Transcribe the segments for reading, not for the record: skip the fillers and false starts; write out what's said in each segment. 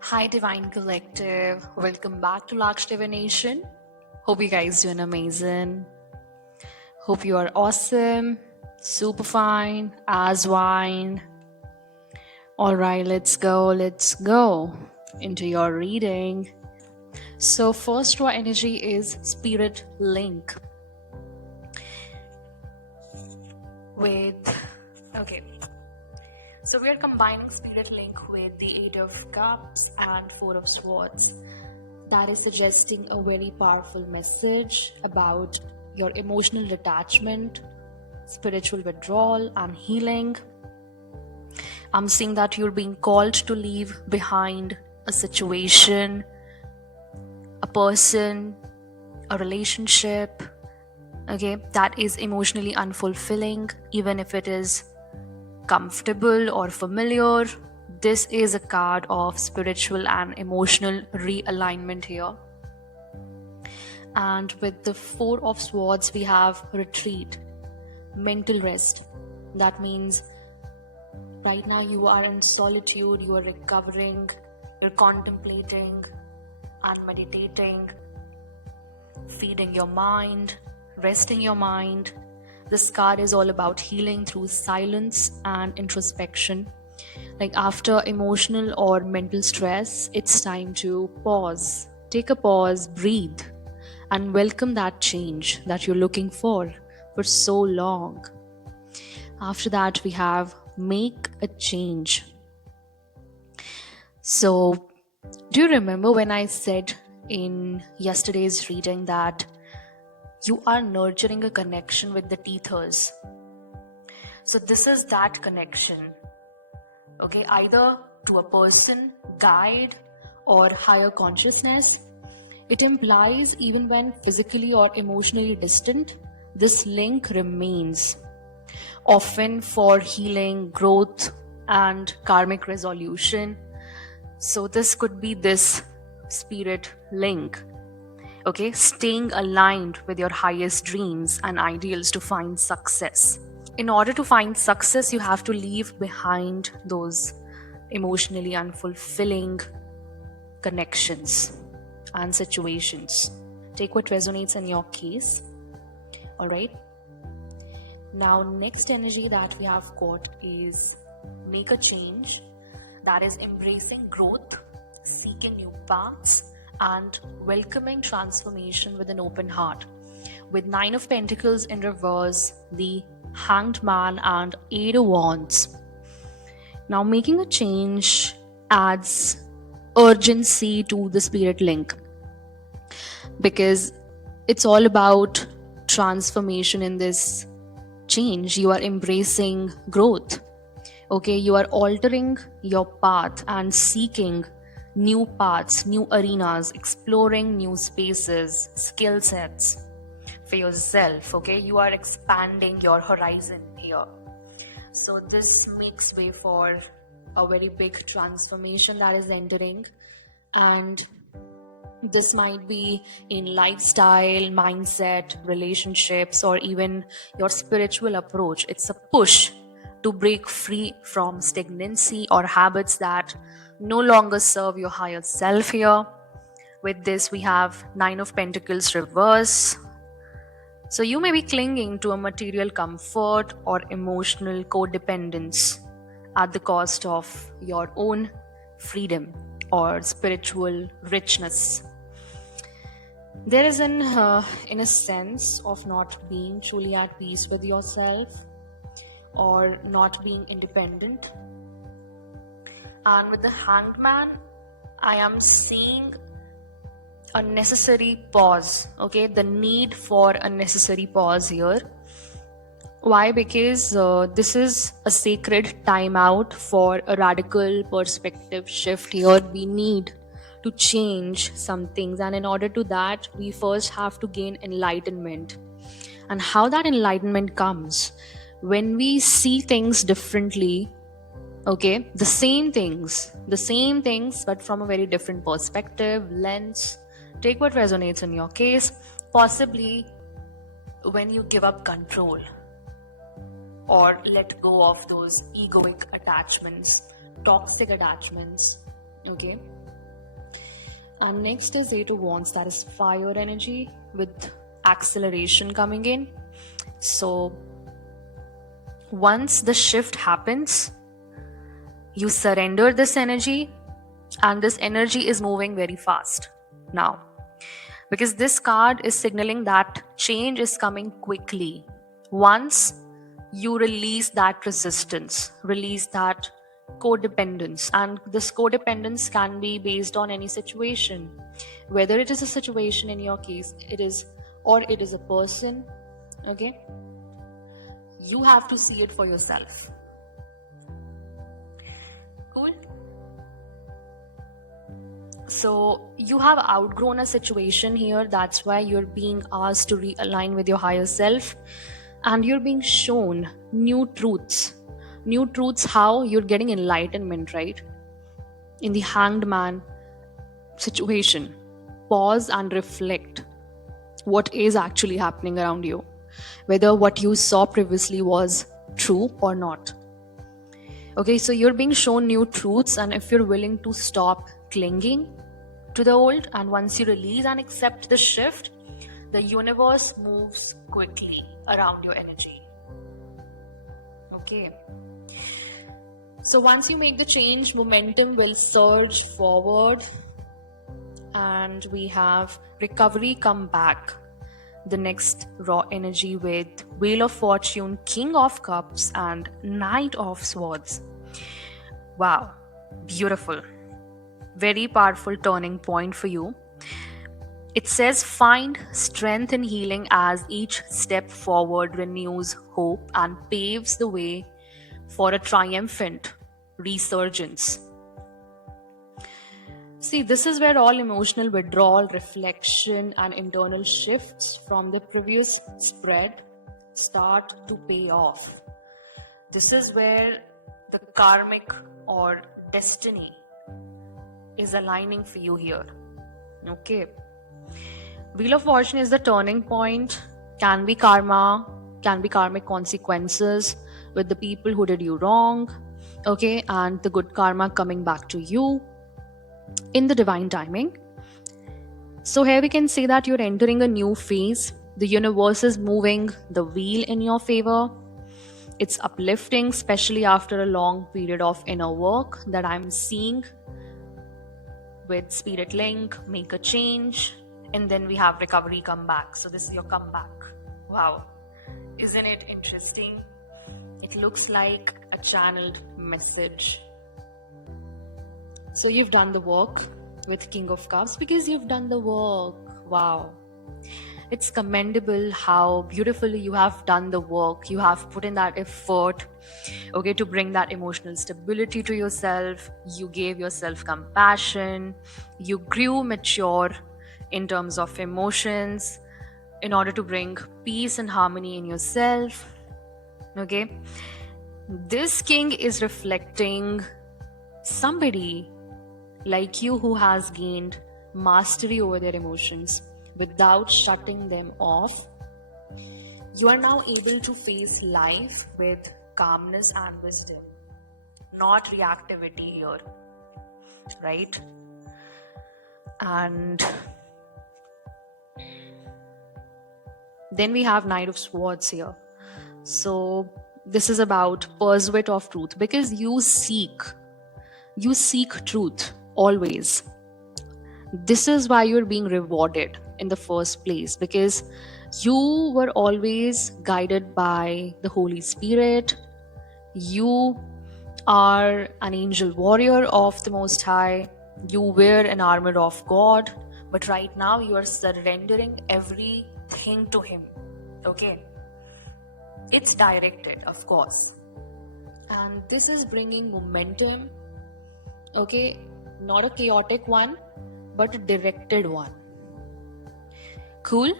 Hi Divine Collective, welcome back to Luxe Divination. Hope you guys doing amazing. Hope you are awesome, super fine, as wine. Alright, let's go into your reading. So first raw energy is Spirit Link. So we are combining Spirit Link with the Eight of Cups and Four of Swords. That is suggesting a very powerful message about your emotional detachment, spiritual withdrawal, and healing. I'm seeing that you're being called to leave behind a situation, a person, a relationship, that is emotionally unfulfilling, even if it is comfortable or familiar. This is a card of spiritual and emotional realignment here. And with the Four of Swords, we have retreat, mental rest. That means right now you are in solitude, you are recovering, you're contemplating and meditating, feeding your mind, resting your mind. This card is all about healing through silence and introspection. Like after emotional or mental stress, it's time to pause. Take a pause, breathe, and welcome that change that you're looking for so long. After that, we have make a change. So, do you remember when I said in yesterday's reading that you are nurturing a connection with the teethers? So this is that connection, either to a person, guide, or higher consciousness. It implies even when physically or emotionally distant, this link remains, often for healing, growth, and karmic resolution. So this could be this spirit link. Staying aligned with your highest dreams and ideals to find success. In order to find success, you have to leave behind those emotionally unfulfilling connections and situations. Take what resonates in your case. Alright. Now, next energy that we have got is make a change. That is embracing growth, seeking new paths, and welcoming transformation with an open heart. With Nine of Pentacles in reverse, the Hanged Man, and Eight of Wands. Now, making a change adds urgency to the spirit link because it's all about transformation. In this change, you are embracing growth. You are altering your path and seeking new paths, new arenas, exploring new spaces, skill sets for yourself. You are expanding your horizon here. So this makes way for a very big transformation that is entering, and this might be in lifestyle, mindset, relationships, or even your spiritual approach. It's a push to break free from stagnancy or habits that no longer serve your higher self here. With this, we have Nine of Pentacles reverse. So you may be clinging to a material comfort or emotional codependence at the cost of your own freedom or spiritual richness. There is in a sense of not being truly at peace with yourself or not being independent. And with the Hanged Man, I am seeing a necessary pause, the need for a necessary pause here. Why? Because this is a sacred timeout for a radical perspective shift here. We need to change some things, and in order to that, we first have to gain enlightenment. And how that enlightenment comes? When we see things differently, the same things, but from a very different perspective, lens. Take what resonates in your case. Possibly when you give up control or let go of those egoic attachments, toxic attachments, Okay. And next is Eight of Wands, that is fire energy with acceleration coming in. So once the shift happens, you surrender this energy, and this energy is moving very fast now, because this card is signaling that change is coming quickly. Once you release that resistance, release that codependence, and this codependence can be based on any situation, whether it is a situation in your case, it is, or it is a person. Okay, you have to see it for yourself. Cool. So you have outgrown a situation here. That's why you're being asked to realign with your higher self, and you're being shown new truths. New truths, how you're getting enlightenment, right? In the hanged man situation, pause and reflect what is actually happening around you, whether what you saw previously was true or not. Okay, so you're being shown new truths, and if you're willing to stop clinging to the old, and once you release and accept the shift, the universe moves quickly around your energy. Okay. So once you make the change, momentum will surge forward, and we have recovery come back. The next raw energy with Wheel of Fortune, King of Cups, and Knight of Swords. Wow, beautiful. Very powerful turning point for you. It says find strength and healing as each step forward renews hope and paves the way for a triumphant resurgence. See, this is where all emotional withdrawal, reflection, and internal shifts from the previous spread start to pay off. This is where the karmic or destiny is aligning for you here. Okay. Wheel of Fortune is the turning point, can be karma, can be karmic consequences with the people who did you wrong, okay, and the good karma coming back to you in the divine timing. So here we can say that you're entering a new phase. The universe is moving the wheel in your favor. It's uplifting, especially after a long period of inner work that I'm seeing with Spirit Link, make a change, and then we have recovery come back. So this is your comeback. Wow, isn't it interesting? It looks like a channeled message. So you've done the work with King of Cups because you've done the work. Wow. It's commendable how beautifully you have done the work. You have put in that effort, okay, to bring that emotional stability to yourself. You gave yourself compassion. You grew mature in terms of emotions in order to bring peace and harmony in yourself. Okay. This king is reflecting somebody like you who has gained mastery over their emotions without shutting them off. You are now able to face life with calmness and wisdom, not reactivity here, right? And then we have Knight of Swords here. So this is about pursuit of truth, because you seek truth always. This is why you're being rewarded in the first place, because you were always guided by the Holy Spirit. You are an angel warrior of the Most High. You wear an armor of God, but right now you are surrendering everything to Him. Okay, it's directed, of course, and this is bringing momentum. Okay, not a chaotic one, but a directed one. Cool.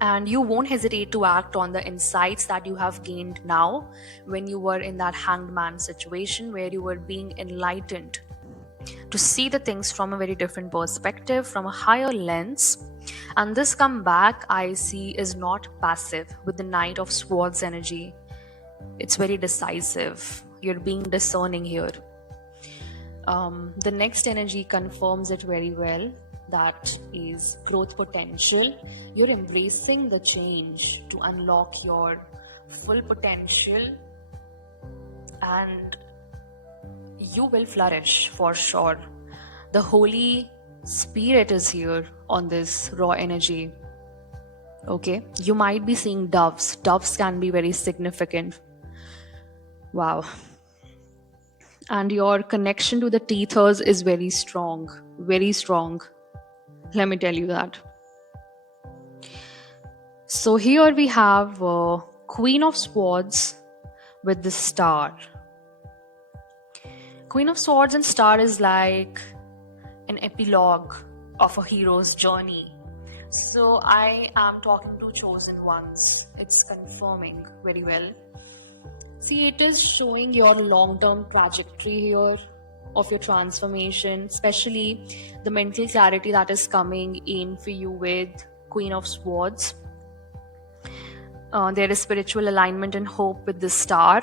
And you won't hesitate to act on the insights that you have gained now when you were in that hanged man situation where you were being enlightened to see the things from a very different perspective, from a higher lens. And this comeback I see is not passive with the Knight of Swords energy. It's very decisive. You're being discerning here. The next energy confirms it very well. That is growth potential. You're embracing the change to unlock your full potential, and you will flourish for sure. The Holy Spirit is here on this raw energy. Okay, you might be seeing doves. Doves can be very significant. Wow. And your connection to the teethers is very strong. Very strong. Let me tell you that. So here we have Queen of Swords with the star. Queen of Swords and star is like an epilogue of a hero's journey. So I am talking to chosen ones. It's confirming very well. See, it is showing your long-term trajectory here of your transformation, especially the mental clarity that is coming in for you with Queen of Swords. There is spiritual alignment and hope with the star.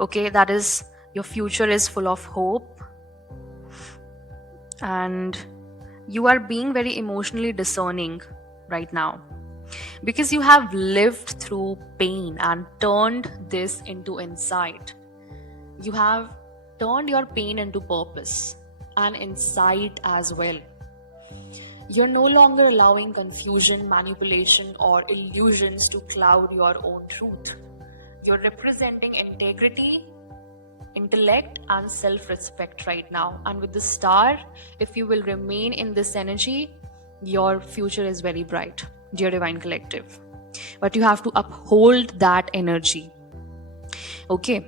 Okay, that is, your future is full of hope. And you are being very emotionally discerning right now, because you have lived through pain and turned this into insight. You have turned your pain into purpose and insight as well. You're no longer allowing confusion, manipulation, or illusions to cloud your own truth. You're representing integrity, intellect, and self-respect right now. And with the star, if you will remain in this energy, your future is very bright, dear Divine Collective. But you have to uphold that energy. Okay,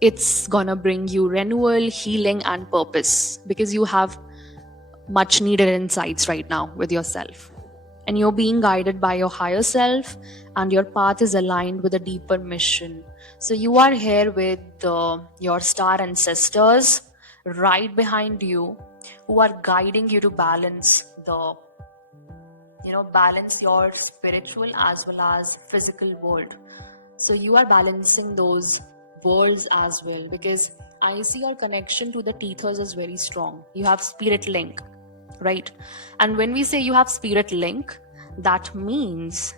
it's gonna bring you renewal, healing, and purpose, because you have much needed insights right now with yourself, and you're being guided by your higher self, and your path is aligned with a deeper mission. So you are here with your star ancestors right behind you, who are guiding you to balance balance your spiritual as well as physical world. So you are balancing those worlds as well, because I see your connection to the teethers is very strong. You have spirit link, right? And when we say you have spirit link, that means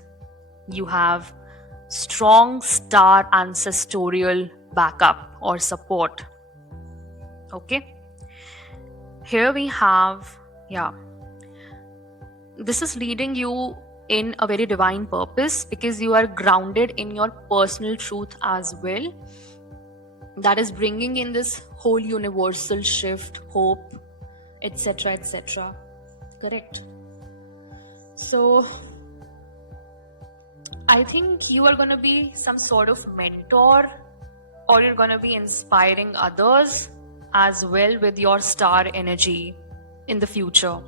you have strong star ancestral backup or support. Okay, here we have, this is leading you in a very divine purpose, because you are grounded in your personal truth as well. That is bringing in this whole universal shift, hope, etc., etc. Correct? So I think you are going to be some sort of mentor, or you're going to be inspiring others as well with your star energy in the future.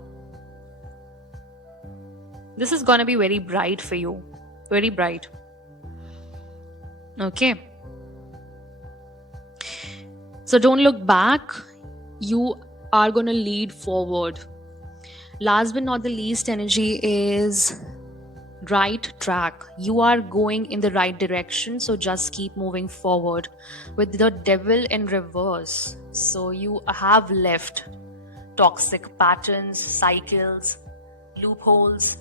This is going to be very bright for you. Very bright. Okay. So don't look back. You are going to lead forward. Last but not the least, energy is right track. You are going in the right direction, so just keep moving forward. With the devil in reverse, so you have left toxic patterns, cycles, loopholes,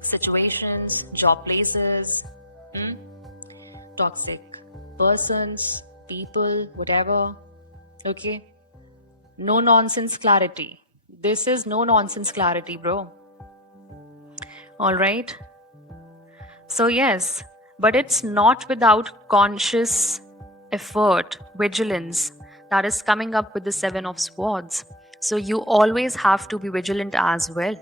situations, job places, toxic persons, people, whatever. Okay, no nonsense clarity. This is no nonsense clarity, bro. All right. So yes, but it's not without conscious effort, vigilance, that is coming up with the Seven of Swords. So you always have to be vigilant as well,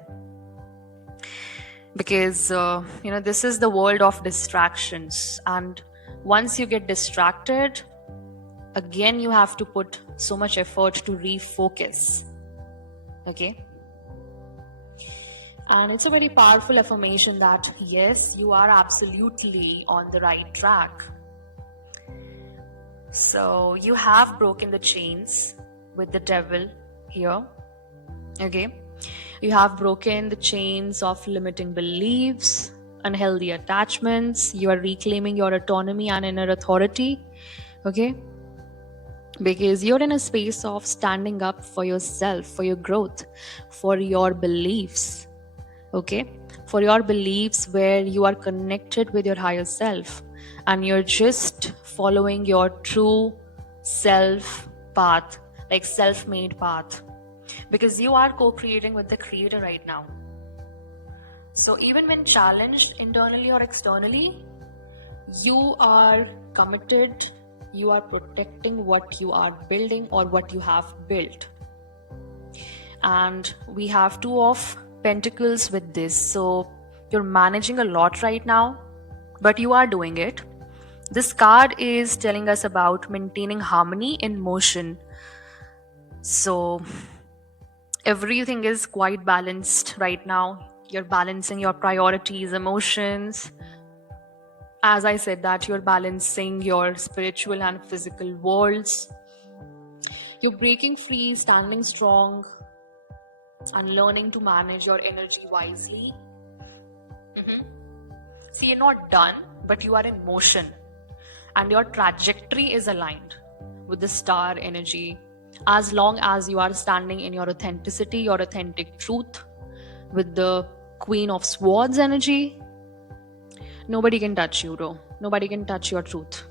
because this is the world of distractions, and once you get distracted, again you have to put so much effort to refocus. Okay. And it's a very powerful affirmation that yes, you are absolutely on the right track. So you have broken the chains with the devil here. Okay. You have broken the chains of limiting beliefs, unhealthy attachments. You are reclaiming your autonomy and inner authority. Okay. because you're in a space of standing up for yourself, for your growth, for your beliefs. Okay, for your beliefs, where you are connected with your higher self and you're just following your true self path, like self-made path, because you are co-creating with the creator right now. So even when challenged internally or externally, you are committed, you are protecting what you are building or what you have built. And we have two of pentacles with this, so you're managing a lot right now, but you are doing it. This card is telling us about maintaining harmony in motion. So everything is quite balanced right now. You're balancing your priorities, emotions. As I said, that you're balancing your spiritual and physical worlds. You're breaking free, standing strong, and learning to manage your energy wisely. See, you're not done, but you are in motion, and your trajectory is aligned with the star energy. As long as you are standing in your authenticity, your authentic truth, with the Queen of Swords energy, nobody can touch you, bro. Nobody can touch your truth.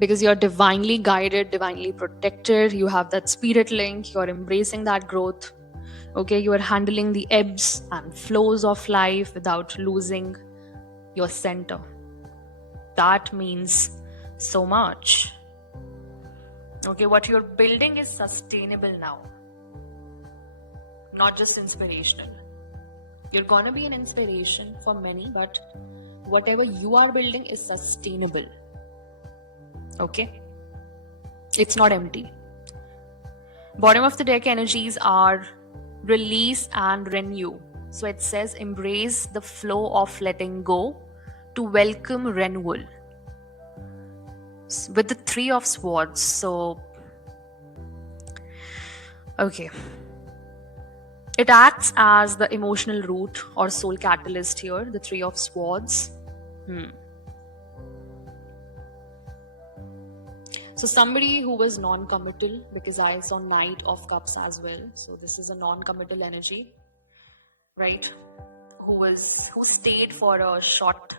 Because you're divinely guided, divinely protected. You have that spirit link. You're embracing that growth. Okay, you are handling the ebbs and flows of life without losing your center. That means so much. Okay, what you're building is sustainable now, not just inspirational. You're gonna be an inspiration for many, but whatever you are building is sustainable. Okay, it's not empty. Bottom of the deck energies are release and renew. So it says embrace the flow of letting go to welcome renewal with the Three of Swords. So okay, it acts as the emotional root or soul catalyst here, the Three of Swords. So somebody who was non-committal, because I saw Knight of Cups as well. So this is a non-committal energy, right? Who stayed for a short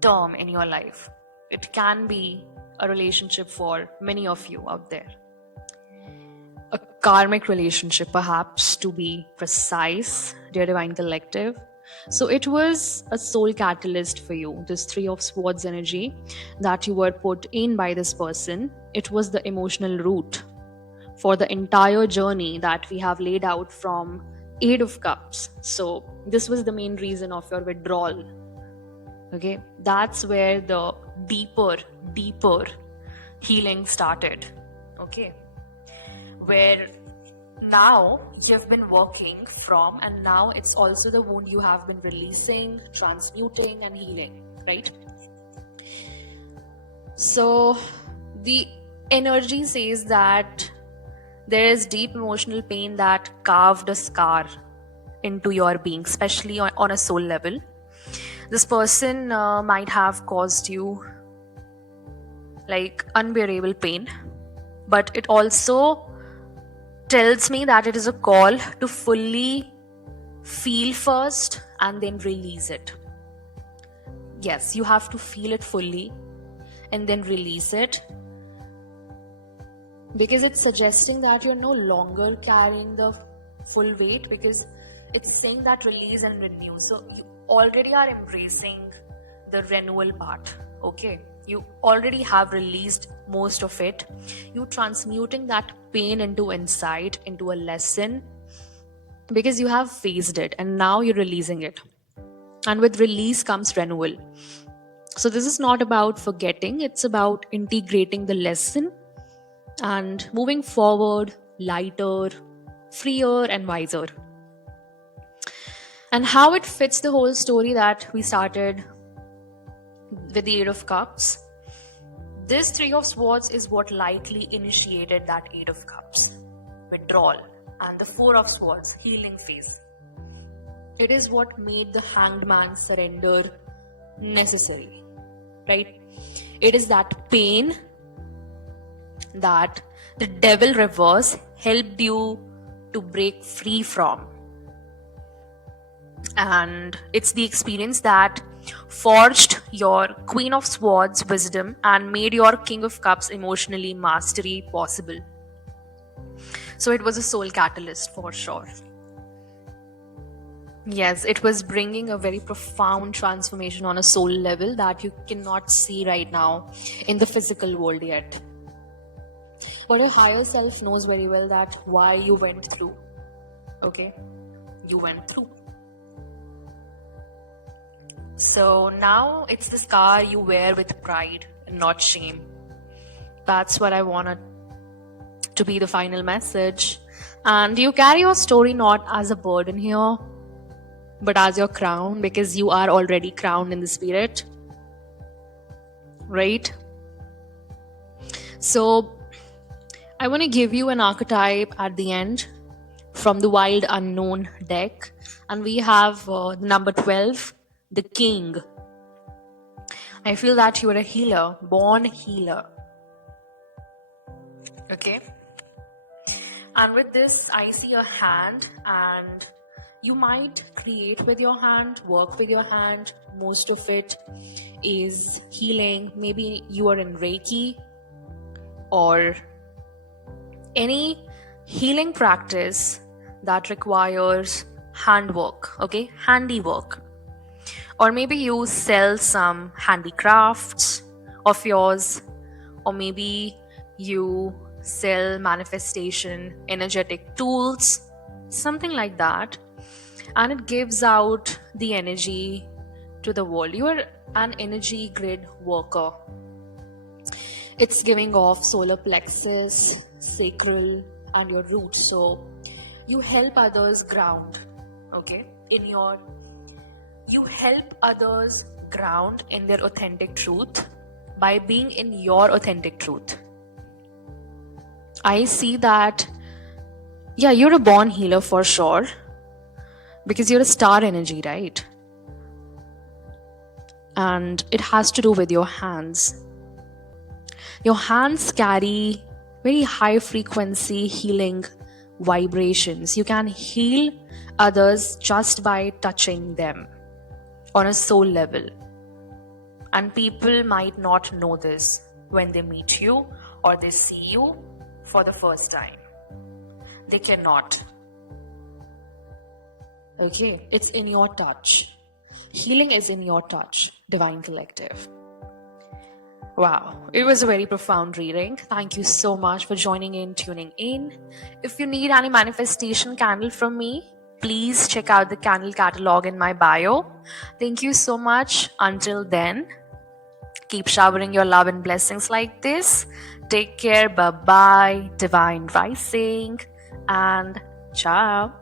term in your life. It can be a relationship for many of you out there. A karmic relationship, perhaps, to be precise, dear Divine Collective. So it was a soul catalyst for you, this Three of Swords energy that you were put in by this person. It was the emotional root for the entire journey that we have laid out from Eight of Cups. So this was the main reason of your withdrawal. Okay, that's where the deeper healing started. Okay, where now you've been working from, and now it's also the wound you have been releasing, transmuting, and healing, right? So the energy says that there is deep emotional pain that carved a scar into your being, especially on a soul level. This person might have caused you like unbearable pain, but it also tells me that it is a call to fully feel first and then release it. Yes, you have to feel it fully and then release it, because it's suggesting that you're no longer carrying the full weight, because it's saying that release and renew. So you already are embracing the renewal part. Okay, you already have released most of it. You transmuting that pain into insight, into a lesson, because you have faced it and now you're releasing it. And with release comes renewal. So this is not about forgetting, it's about integrating the lesson and moving forward lighter, freer, and wiser. And how it fits the whole story that we started with the Eight of Cups. This Three of Swords is what likely initiated that Eight of Cups withdrawal, and the Four of Swords healing phase. It is what made the Hanged Man surrender necessary, right? It is that pain that the devil reverse helped you to break free from. And it's the experience that forged your Queen of Swords wisdom and made your King of Cups emotionally mastery possible. So it was a soul catalyst for sure. Yes, it was bringing a very profound transformation on a soul level that you cannot see right now in the physical world yet. But your higher self knows very well that why you went through. Okay? You went through. So now it's the scar you wear with pride and not shame. That's what I wanted to be the final message. And you carry your story not as a burden here, but as your crown, because you are already crowned in the spirit. Right? So I want to give you an archetype at the end from the Wild Unknown deck. And we have number 12, the King. I feel that you are a healer, born healer. Okay? And with this, I see a hand, and you might create with your hand, work with your hand. Most of it is healing. Maybe you are in Reiki or any healing practice that requires handwork, okay? Handiwork. Or maybe you sell some handicrafts of yours, or maybe you sell manifestation energetic tools, something like that, and it gives out the energy to the world. You are an energy grid worker. It's giving off solar plexus, sacral, and your roots. So you help others ground, okay? You help others ground in their authentic truth by being in your authentic truth. I see that, yeah, you're a born healer for sure, because you're a star energy, right? And it has to do with your hands. Your hands carry very high frequency healing vibrations. You can heal others just by touching them on a soul level. And people might not know this when they meet you or they see you for the first time. They cannot. Okay, it's in your touch. Healing is in your touch, Divine Collective. Wow, it was a very profound reading. Thank you so much for joining in, tuning in. If you need any manifestation candle from me, please check out the candle catalog in my bio. Thank you so much. Until then, keep showering your love and blessings like this. Take care. Bye-bye. Divine Rising. And ciao.